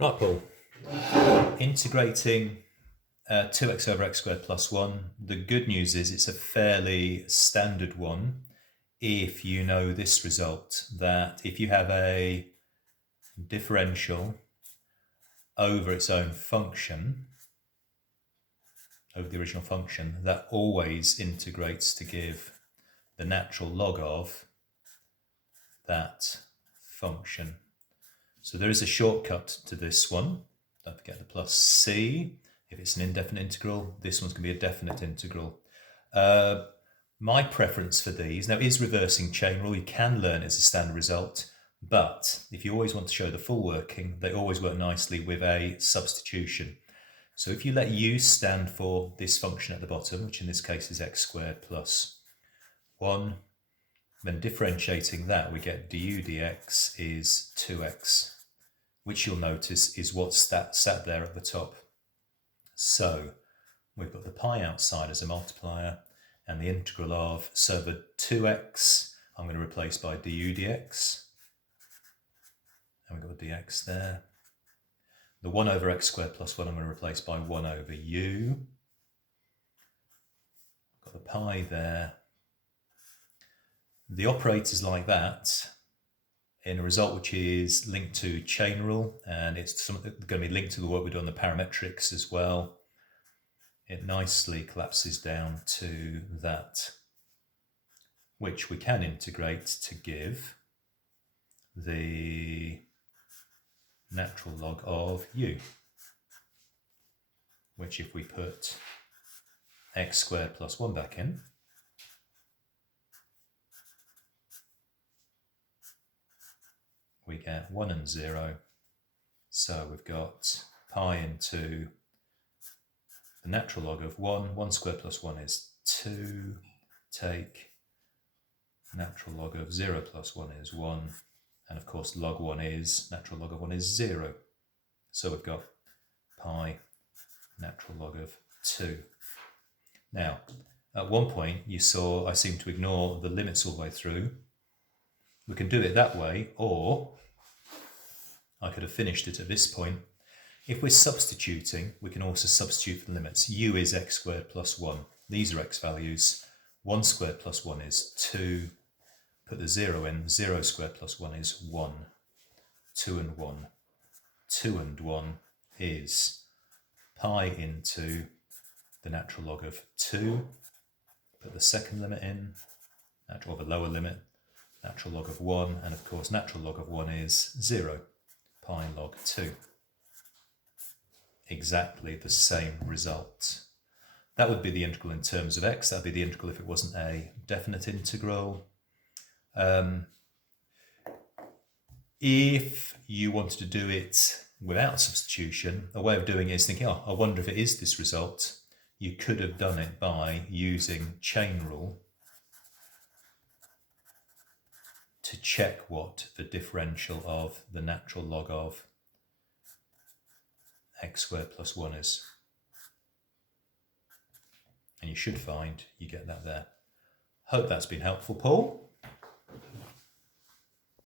Right, Paul. Integrating 2x over x squared plus 1. The good news is it's a fairly standard one if you know this result, that if you have a differential over its own function, over the original function, that always integrates to give the natural log of that function. So there is a shortcut to this one. Don't forget the plus c. If it's an indefinite integral, this one's going to be a definite integral. My preference for these, now is reversing chain rule. You can learn it as a standard result, but if you always want to show the full working, they always work nicely with a substitution. So if you let u stand for this function at the bottom, which in this case is x squared plus 1, then differentiating that, we get du dx is 2x, which you'll notice is what's sat there at the top. So we've got the pi outside as a multiplier, and the integral of, so the 2x I'm going to replace by du dx, and we've got a dx there. The 1 over x squared plus 1 I'm going to replace by 1 over u. Got the pi there. The operator's like that in a result which is linked to chain rule, and it's going to be linked to the work we do on the parametrics as well. It nicely collapses down to that, which we can integrate to give the natural log of u, which if we put x squared plus 1 back in, we get 1 and 0. So we've got pi into the natural log of 1. 1 squared plus 1 is 2. Take natural log of 0 plus 1 is 1. And of course, log 1 is, natural log of 1 is 0. So we've got pi natural log of 2. Now, at one point, you saw I seem to ignore the limits all the way through. We can do it that way, or I could have finished it at this point. If we're substituting, we can also substitute for the limits. U is x squared plus 1. These are x values. 1 squared plus 1 is 2. Put the 0 in. 0 squared plus 1 is 1. 2 and 1. 2 and 1 is pi into the natural log of 2. Put the second limit in, natural of a lower limit, natural log of 1, and of course natural log of 1 is 0, pi log 2. Exactly the same result. That would be the integral in terms of x. That would be the integral if it wasn't a definite integral. If you wanted to do it without substitution, a way of doing it is thinking, oh, I wonder if it is this result. You could have done it by using chain rule to check what the differential of the natural log of x squared plus 1 is. And you should find you get that there. Hope that's been helpful, Paul.